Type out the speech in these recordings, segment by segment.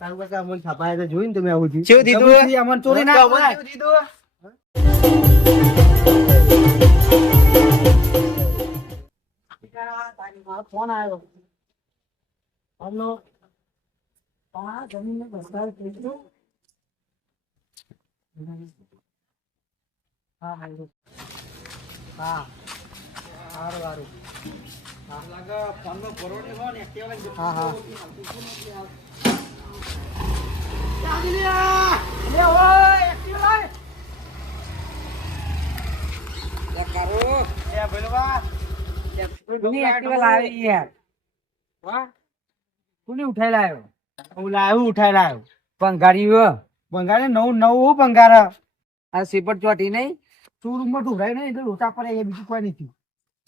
તારું કાકા અમને છપાય તો જોઈને તમે આવું થયું. ચેવું દીધું? ગમે તે અમને ચોરી ના અમને કરાય. ચેવું દીધું? ફોન આવ્યો. હલો. હા, જમીને બસતા થઈ ગયું. હા, હા. હા. સારું, સારું. હા. લાગે ફોનનો પરોઠે હોય ને એક્ટિવા લઈને જતો હા, હા. રહ્યો. ચાલી લે. લે ઓય, એક્ટિવા લાય. લે કારો. એ ભઈલવા. કોની એક્ટિવા લાવી યાર? વાહ. કોની ઉઠાઈ લાવ્યો? હું લાવ્યો, ઉઠાઈ લાવ્યો. ભંગારી ભંગારે નવું નવું ભંગાર. આ સીપટ ચોટી નહીં? શોરૂમમાં ઢોરાય નહીં એટલે લોટા પડે એ બીજું કોઈ નથી.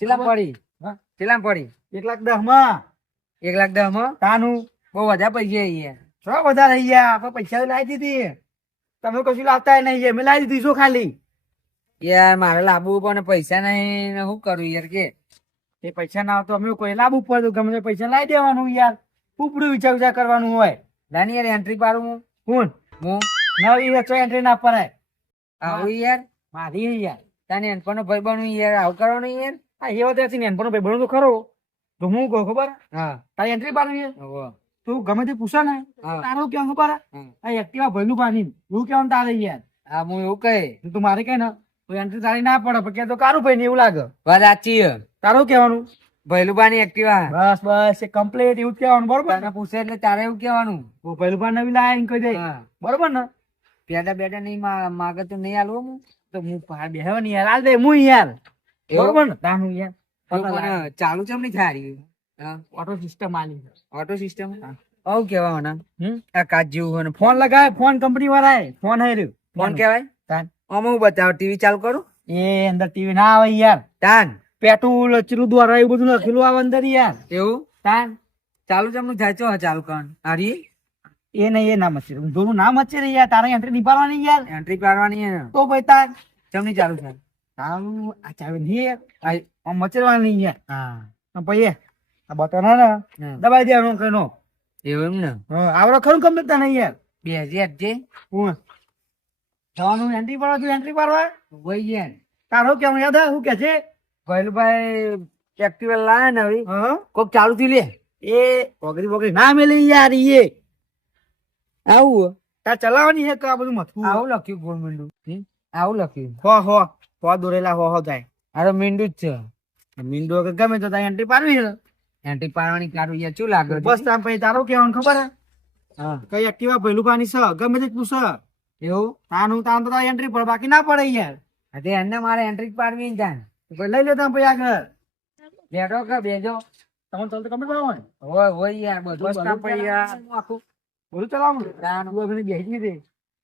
ચેલા પડી? હા? ચેલા પડી? 1,10,000 માં 1,10,000 માં? તાનું બહુ વધારે પૈસા યાર. શું વધારે થઈ ગયા? આપણે પૈસા લાવી દીધી. તમે કશું લાવતા નહીં મેં લાવી દીધી શું ખાલી? યાર મારે લાવવું પણ પૈસા નહીં ને શું કરું યાર કે? એ પૈસા ના આવતો અમે કોઈ લાવવું પડે તો ગમે તે પૈસા લાવી દેવાનું યાર. ઉપડું વિચાર વિચાર કરવાનું હોય. લાની યાર એન્ટ્રી પાડું હું. કોણ હું નવી વેચો એન્ટ્રી ના પડાય. આવું યાર મારી યાર તાને એનપણનો ભાઈ બનવું યાર આવું કરવાનું યાર. હા એવો ત્યાંથી નેનપણનો ભાઈ ભણો તો ખરો. તો હું કહું ખબર હા તારી એન્ટ્રી પાડવી છે હોવે. તું ગમે તે પૂછે ને હા. તારું કેવું ખબર હમ. આ એક્ટિવા ભયલું પાણી એવું કેવાનું તારે યાર. હા હું એવું કહે તું મારે કહે ને તો એન્ટ્રી તારી ના પડે પણ કે તો કારું ભાઈ ને એવું લાગે. વાત સાચી છે. તારું કહેવાનું ભૈલુબાની એક્ટિવા બસ બસ એ કમ્પ્લીટ એવું જ કહેવાનું બરોબર તને પૂછે એટલે તારે એવું કહેવાનું. ભયલું પાણી નવી લાયા એમ કહી દે હા બરોબર ને બેટા બેટા નહીં માગે તો નહીં આલવું હું. તો હું પહાડ બેહ્યો ને યાર હાલ દે હું યાર બરોબર ને તાનું યાર એવું પણ ચાલુ ચમ નહીં થાય રહ્યું? હા ઓટો સિસ્ટમ આલી છે. ઓટો સિસ્ટમ આવું કેવા મને હમ આ કાચ જેવું હોય ને ફોન લગાય ફોન કંપની વાળા ફોન હે રહ્યું ફોન કહેવાય. તાન આમ હું બતાવ ટીવી ચાલુ કરું એ અંદર ટીવી ના આવે યાર તાન પેટ્રોલ ચીલું દ્વારા એવું બધું લખેલું આવે અંદર યાર એવું તાન ચાલુ ચમનું થાય ચો ચાલુ કરવાનું હારી એ નહીં એ ના મચે ઊંધોનું ના મચે રે યાર તારે એન્ટ્રી નીપાડવાની યાર એન્ટ્રી પાડવાની છે ને તો ભાઈ તાર ચમની ચાલુ થાય. તારું આ ચાવી નહીં યાર આમ મચેરવાની યાર હા આ ભાઈ આ બટન હે ને હમ. દબાઈ દેવાનું કઈનો એવું એમ ને આવડે ખરું ગમે તને યાર બે હજી હું જવાનું એન્ટ્રી પાડવા તું એન્ટ્રી પાડવા વહી ગયા ને તારો કેમ યાદ હે શું કે છે ભૈલુભાઈ એક્ટિવા લાયા ને હવે હા કોક ચાલુ થી લે એ વગરી વગરી ના મેલી યાર એ આવું તાર ચલાવવાની છે કે આ બધું મથું આવું લખ્યું ગોળ મીંડું આવું લખ્યું હો દોરેલા હો જાય આ તો મીંડું જ છે. મીંડો કે ગમે તો તાર એન્ટ્રી પાડવી છે એન્ટ્રી પાડવાની કારું યાર શું લાગે બસ તાર પછી તારો કેવાનું ખબર હે હા કઈ એક્ટિવા ભેલું પાણી છે ગમે તે પૂછે એવું તાન તો તાર એન્ટ્રી પડે બાકી ના પડે યાર હા તે એને મારે એન્ટ્રી જ પાડવી ને ત્યાં પછી લઈ લે તમે પછી આગળ બેઠો કે બેજો તમને ચાલતો કમ્પ્લીટ બનાવો ને હોય યાર બધું બસ કામ પછી યાર આખું બધું ચલાવવાનું તું અગર બેસી નહીં દે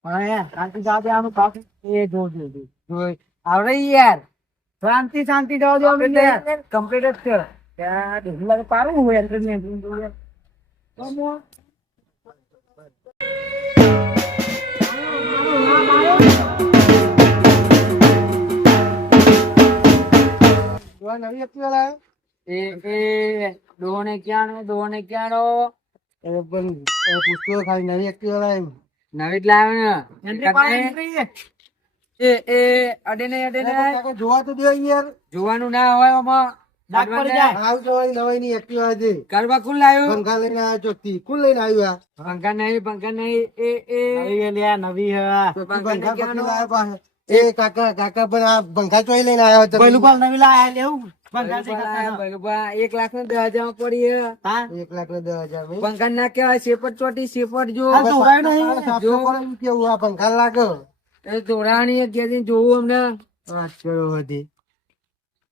પણ યાર શાંતિ સાથે આનું કામ એ જો જોઈ આવડે યાર શાંતિ જવા દો યાર કમ્પ્લીટ જ છે. ત્યાં ઢીલું લાગે પારું હોય એન્ટ્રી ને એન્ટ્રી યાર નવી એક્ટિવા લાવ્યો એ દોને ક્યાંનો એ પણ પૂછતો ખાલી નવી એક્ટિવા લાવ્યો નવી જ લાવ્યો એન્ટ્રી પાડે એન્ટ્રી એ અડે ને કાકા જોવા તો દે યાર જોવાનું ના હોય આમાં ડાક પડી જાય હાલ જોવાની નવાઈ ની એક્ટિવા છે કરવા કોણ લાવ્યું? પંખા લઈને આવ્યો ચોકથી કોણ લઈને આવ્યો પંખા નહીં નવી લે નવી હે તો પંખા પંખા પકડી ક્યાંનો? લાવ્યો પાસે એ કાકા પણ આ પંખા ચોઈ લઈને આવ્યો તો પેલું પણ નવી લાયા લેવું પંખા છે કાકા બરોબર 1,10,000 માં પડી હે. હા 1,10,000 માં પંખા ના કેવાય સેપટ ચોટી સેપટ જો આ તો ઉડાય નહીં જો. કેવું આ પંખા લાગે એ ધોરાણી એક જોવું અમને વાત કરો હતી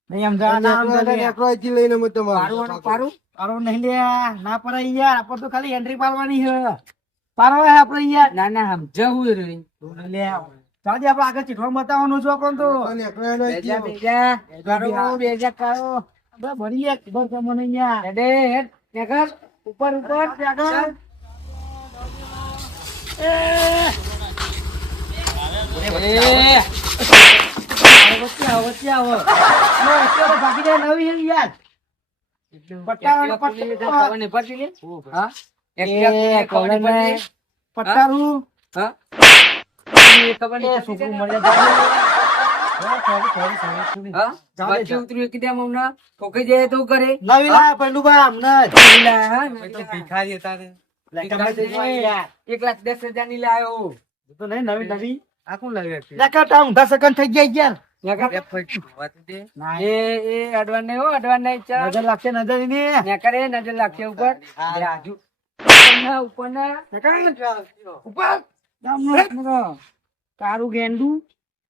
નહીં એમ જા ના નેકરોથી લઈને મત તમારું પારું પારો નહીં લે ના પર યાર આપણે તો ખાલી એન્ટ્રી પાડવાની છે પારો હે આપણે યાર ના સમજાવું રે લે ચાલજે આપણે આગળ ચીઠવા બતાવવાનું છે આપણને તો બેજા કરો અબે ભરીએ ખબર છે મને યાર હેડે હેડ નેકર ઉપર આગળ વચ્ચે આવો ભાગી જાય નવી છે યાર પટ્ટા હા એ કોને પટારું હા એ ખબર નહીં છોકરું કશી મળે છે. હા? હા વચ્ચે ઉતર્યું કીધું હમણાં ઠોકી જાય તો કરે નવી લાયા પેલું બા હમણાં જ. નવી લાયા, હા, નવી તો લાયા. ભિખારી હતા ને. એક લાખ 10,000 ની લાયો તો નહીં નવી નવી આ કોણ લાવ્યું હતું? ના કાંટા ઊંધા સેકન્ડ થઈ ગયા યાર. બે ફટ જોવા તો દે. એ અડવાન નહીં હો અડવાન નહીં ચાલ નજર લાગશે નજર એની. ને કરે નજર લાગશે ઉપર હા. બે આજુ ઉપરના ઉપર તારું ગેંડું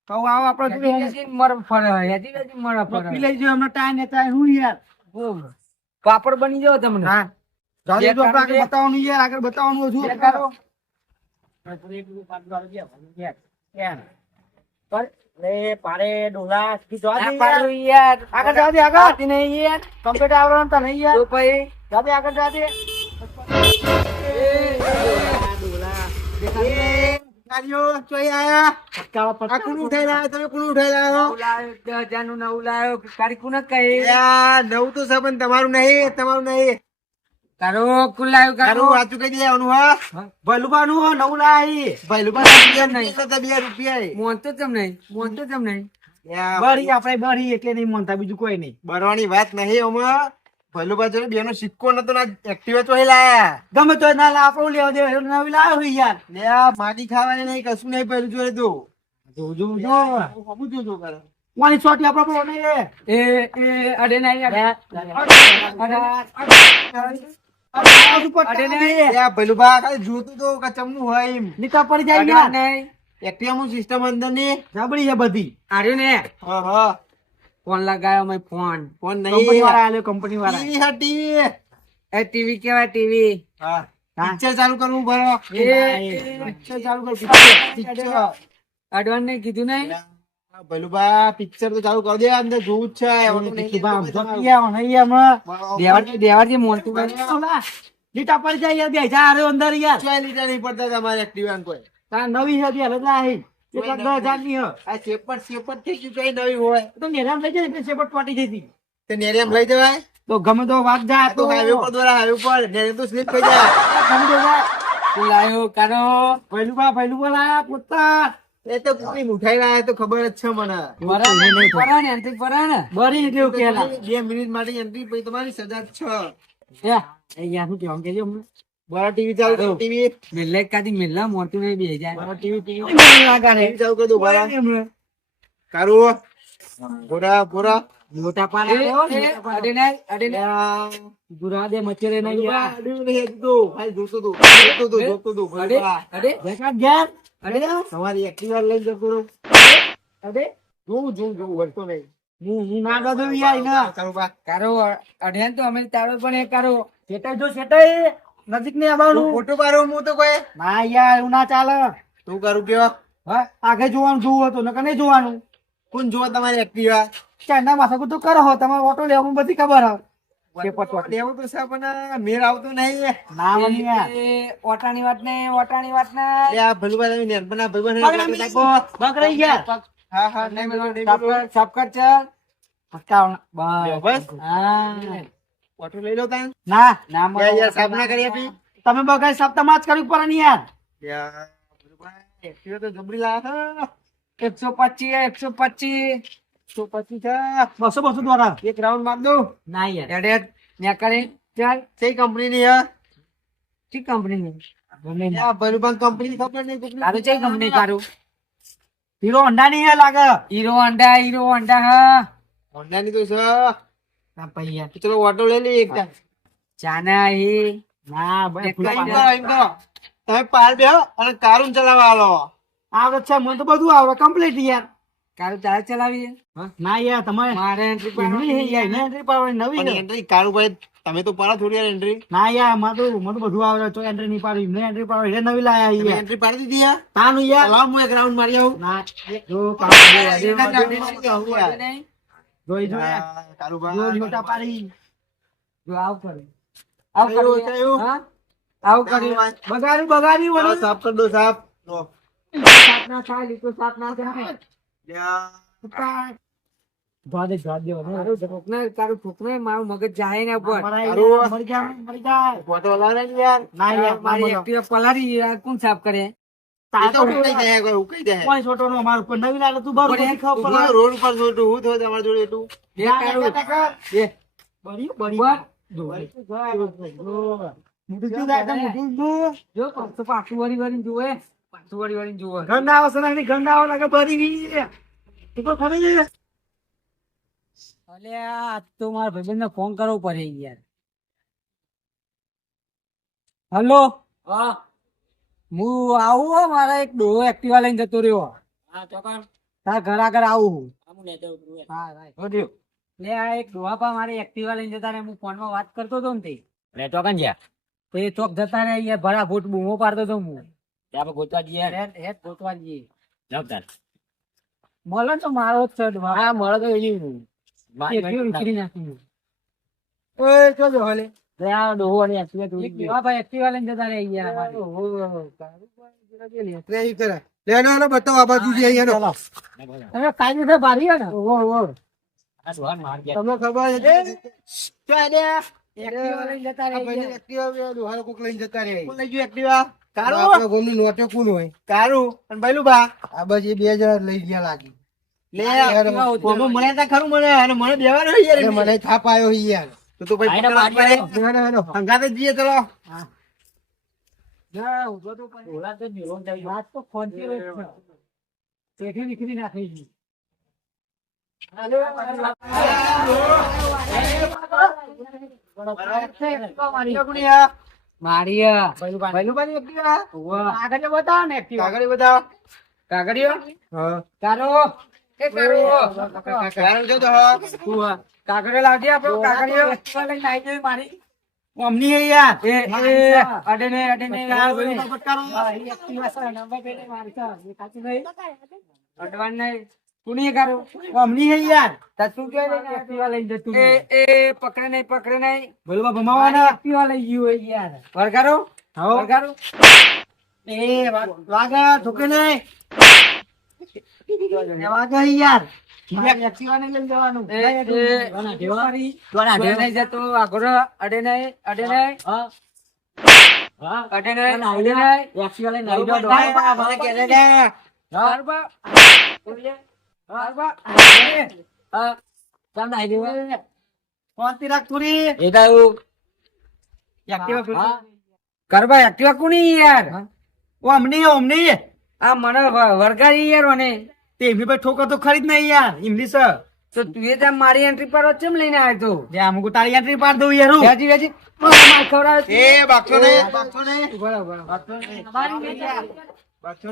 કહું આવો આપડે હેજી હેજી મરમ ફરે હેજી હેજી મરમ પી ફરે લઈ જો હમણાં ટાઈમ ને ટાઈમ હું યાર. પાપડ બની જાવ તમને હા જાજે તો આપણે આગળ બતાવવાનું યાર આગળ બતાવવાનું બે હતું. કરો. પાડે ડોલા આ પાડો યાર આગળ જાજે આગળ આવતી નહીં યાર કમ્પ્યુટર આવવાનું તો નહીં યાર તો પછી જાજે આગળ જાજે નવું લાયો, 10,000 નું નવું લાયો તારી કોને કહે નવું તો છે પણ તમારું નહીં તમારું નહીં તારો કુલ લાયો તારું કારો વાંચું કહી દેવાનું હા ભલુબાનું નવું લાવી ભાઈ રૂપિયા નહીં તો 2 રૂપિયા મોનતો ચમ નહીં મોનતો ચમ નહીં બરી આપણે બરી એટલે નહીં માનતા બીજું કોઈ નહીં. બરવાની વાત નહીં આમાં ભલુબા જોડે બેનો સિક્કો નતો ના એક્ટિવા તો લાયા ગમે તો ના લા આપણું લેવા દે નવી લાવ્યો હોય યાર. લે આ માટી ખાવાની નહીં કશું નહીં પહેલું જોડે તો જો કોની છોટી આપણો પેલો નહીં રે. એ અડે નહીં અડે અડે નહીં લે આ ભલુબા ખાલી જોતું તો કે ચમનું હોય એમ નીકળ પડી જાય અડે યાર. નહીં એક્ટિવામાં સિસ્ટમ અંદર ની જબરી છે બધી. અડે ને હા હા ફોન લગાયો મેં ફોન ફોન કંપની નહીં વાળા આલ્યો કંપની વાળા. ટીવી હા ટીવી એ ટીવી કેવાય ટીવી હા પિક્ચર ચાલુ કરવું બરો પિક્ચર ચાલુ કર પિક્ચર અડવાન ને કીધું નહીં ભલુબા પિક્ચર તો ચાલુ કરી દે અંદર જોવું જ છે ઓલું નહીં દેવારજી મોલતું લીટા પડી જાય યાર બે હજાર હારે અંદર યાર. ચાલ લીટર નહીં પડતા તમારે એક્ટિવા કોઈ તાર નવી છે યાર એટલે આહી. એક લાખ 10,000 ની હે. આ સેપટ થઈ ગયું કઈ નવી હોય તો નેરામ લઈ જાય એટલે સેપટ પાટી જતી. તે નેરિયમ લઈ જવાય તો ગમે તો વાત જાય આ તો હાઈવે પર દ્વારા હાઈવે પર નેરિયમ તો સ્લીપ થઈ જાય ગમે તો જાય. તું લાયો કારો પહેલું લાયા પોતા એ તો કોઈ મુઠાઈ લાયા તો ખબર જ છે મને પરા ને એનથી પરા ને બરી કેવું કેલા 2 મિનિટ માટે એન્ટ્રી પછી તમારી સજા જ છે યાર શું કેવું કેજો હમણાં. બરા ટીવી ચાલુ કરો ટીવી મેલ્લે કાદી મેલ્લા મોરતું નહીં બે જાય બરાબર, ટીવી લાગાડે. ટીવી ચાલુ કરી દો બરા હમણાં. કારું બોરા બોરા મોટા પાલા કેવો ને? અડે નહીં અડે નહીં ગુરા દે મચ્છરે નહીં યાર. અડે અડે દેખાડ ઘેર. અડે તમારી એક્ટિવા લઈ જતો રહો અરે જોઉં વળતો નહીં હું ના દઉં યાર એના. કારું બા કારો અડે તો અમે તારો પણ એ કારો સેટાઈ જો સેટાઈ. નજીક નહીં આવવાનું. ફોટો પાડો હું તો કોઈ ના યાર એવું ના ચાલે. તું કરું કયો હા આગળ જોવાનું જોવું હતું નકર નહીં જોવાનું. કોણ જોવા તમારી એક્ટિવા ચાંદા માથા તો કરો હો તમારે ઓટો લેવાનું બધી ખબર હો. લેવું તો છે પણ મેળ આવતો નહીં ના મને યાર. ઓટાની વાત ને ઓટાની વાત ને લે આ ભલુબા તમે નેરપના ભલુબા બગડી ગયા. હા હા નહીં મેળવો, નહીં મેળવો. સબકર ચાલ પક્કા બસ હા ઓટો લઈ લો તાન ના ના યાર સાફ ના કરી આપી તમે બગાડ સપ્તાહ જ કરવી પડે ને યાર. યાર ભલુબા એક્ટિવા તો જબરી લાયા 125 125 તો પછી છે 200 દ્વારા. એક રાઉન્ડ માર દઉં ના યાર. એડે ને કરે ચાલ કઈ કંપની ની હે કી કંપની ની આ ભલુબા કંપની ખબર નહીં કોકની તારું છે કંપની તારું હીરો હોન્ડા ની હે લાગે. હીરો હોન્ડા હા હોન્ડા ની તો છે ના ભાઈ યાર. તો ચલો ઓટો લઈ લઈએ એક ટાઈમ ચાના હી ના ભાઈ એક ફૂલ કઈ પાડે. એમ કરો તમે પાર બેહો અને કારું ચલાવવા આલો આવડે છે મને તો બધું આવડે કમ્પ્લીટ યાર. કારું તારે ચલાવી ના યાર તમારે મારે entry એમની હે યાર એને entry પાડવાની નવી પણ છે. એન્ટ્રી કારું ભાઈ તમે તો પાડો થોડી વાર એન્ટ્રી ના યાર મને તો બધું આવડે તો એન્ટ્રી નહીં પાડવી એમને એન્ટ્રી પાડવી એટલે નવી લાયા તમે યાર. એન્ટ્રી પાડી દીધી હે તાનું યાર. ચલાવ હું એક રાઉન્ડ મારી આવું ના જો જોઈ જો યાર. કારું જો ભાઈ મોટા પાડી. જો આવ કરે આવ થયું, કરે થયું. હા આવ કરે બગાડી ચાલો, વળી. સાફ કરી દો સાફ લો. સાત ના થાય લીધું સાત ના થાય લ્યા. તારું છોકરો મારું મગજ જાય ને ઉપર મરી જાય ફોટો હલાવે ને યાર ના યાર મારી એક્ટિવા પલારી યાર, કોણ સાફ કરે? એ તો ઉકળી જાય કોઈ ઉકળી જાય કોઈ છોટો નો અમાર ઉપર નવીન આલે તું બરોબર પણ ખબર ઉભો રહો, રોડ ઉપર જોતું હું થયું તમારી જોડે એટલું બે તારું બે બળ્યું મોટું શું થાય મોટું જો પાછું વળી વળી જુએ, પાછું વળી વળી જુએ. ગંદા આવે છે ને ગંદા આવે લાગે બરી ગઈ તું કોઈ ખબર છે અલ્યા આજ તો મારા ભાઈબંધને ફોન કરવો પડે યાર. હલો, હા, હું આવું હો, મારા એક ડોહો એક્ટિવા લઈને જતો રહ્યો. તારા ઘર આગળ આવું. હા, right. લે આ એક ડોહા પા મારી એક્ટિવા લઈને જતા રહે, હું ફોનમાં વાત કરતો હતો ને તે તો એ ચોક જતા રહે યાર, ભરા ફૂટ બૂમો પાડતો હતો હું. હેડ ગોતવા જઈએ. મળે તો મારો જ છે ડોહા. હા, મળે તો એની એકલી વિખરી નાખી. ઓય જો જો હલે લે આ ડોહો અને એક્ટિવા તોડી ગયો. હા ભાઈ, એક્ટિવા લઈને જતા રહે યાર. લે ઈ કરે લે નો નો બતાવો આ બાજુ જે અહીંયાનો તમે કાયદેસર ભારી હો ને? તમને ખબર છે એક્ટિવા લઈને જતા રહે યાર. એક્ટિવા દોહારો કોક લઈને જતા રહે કોણ લઈ ગયું એક્ટિવા કારું આપણા ગામની નોટે કોણ હોય કારું અને બૈલું બા આ બસ એ 2 જણા લઈ ગયા લાગી લે એક્ટિવા ઉતર્યો. કોમો મળ્યા તા ખરું મને અને મને દેવાનું હોય યાર એટલે મને થાપ આવ્યો છે યાર તો ભાઈ હંગાતે જઈએ ચલો ના, ઊભો તો પણ ઓલા તો નિરોગ થઈ ગયો. વાત તો ફોનથી જ છે. પેઠી વિખરી નાખી છે. મારી બૈલુબાની એક્ટિવા ઉવ્વ. આગળ બતાવો ને એક્ટિવા કાગળ બતાવો કાગળિયો હા કારો એ કારો કાગળ જો તો હા ઉવ્વ. કાગળિયો લાવજે આપણો કાગળિયો એક્ટિવા લઈને આવી જાય મારી અમની હે યાર એ અડે ને યાર બૈલું પટકારો મારી એક્ટિવા છે નંબર પેલે મારી છે દેખાતી નહીં અડવાન નહીં કુણી કારો અમની હે યાર તા તું કે લઈને એક્ટિવા લઈને જતું એ પકડે નહીં બૈલુબા ભમાવાના એક્ટિવા લઈ ગયું હોય યાર વરગારો હાઓ. વરગારો એ વાગા ઠોકે નહીં એ વાગા હે યાર મારી એક્ટિવા ને લઈને જવાનું અડે નહીં જતો આગળ અડે નહીં અડે નહીં અડે નહીં અડે નહીં એક્ટિવા લઈને આવી જાઓ મને કહે છે હરબા હરબા હા ચાલ નાઈ દેવા કોણથી રાખ થોડી એ દાઉ એક્ટિવા કરવા એક્ટિવા કોની યાર ઓ અમની આ મને વરગારી યાર મને તે એમની પર ઠોકો તો ખરી જ નહીં યાર ઇંગ્લિશ તો તું એ ત્યાં મારી એન્ટ્રી પર ચેમ લઈને આવ્યો તો જે અમુક તારી એન્ટ્રી પાડ દઉં યાર હું. વેજી વેજી માર ખવડાવે છે. એ બાકસો નહીં બાકસો નહીં બરાબર મારી નહીં યાર. બાકસો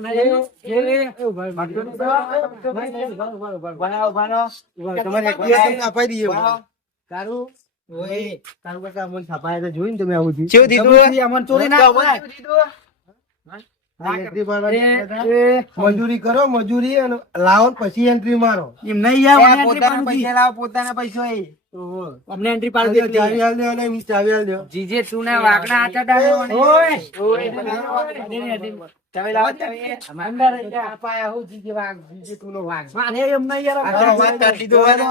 બનાવો બનાવો તમારે એક્ટિવા તમને અપાઈ દઈએ તારું ઓય તારું કાકા અમને છપાયા તો જોઈને તમે આવું થયું કેવું દીધું અમન ચોરી ના અમને કરાય. આ એન્ટ્રી મારવાની મજૂરી કરો મજૂરી અને લાવો ને પછી એન્ટ્રી મારો એમ નહીં યાર અમને entry પોતાના પાડું પૈસા છી. લાવો પોતાના પૈસા એ અમને એન્ટ્રી પાડી દે ચાવી હાલ દો અને એમ ચાવી હાલ દો જીજે તું ને વાગના આટા ડાળ્યો મને. ઓય ચાવી લાવો ચાવી અંદર એટલે આપાયા હું જીજે વાગ જીજે તું નો વાગ મારે એમ નહીં યાર આ તો વાત કરી દીધો હોય ને.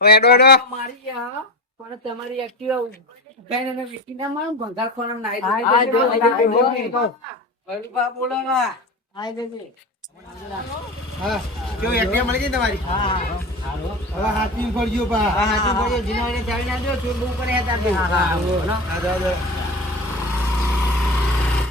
ઓય એડો એડો મારી આ પણ તમારી એક્ટિવા ઉગાઈને ને વીટીને મારું ભંગાર ખોરામ નાઈ આ જો, આ જો. બલબા બોલો ના આઈ જજે. હા કેવું એક્ટિવા મળી ગઈ તમારી હવે હાથવી પડજો પા હા, હાચું બોલ્યો. જીનાને ચાવી ના દો, ચોર બહુ કરે હતા. હા જાઓ જાઓ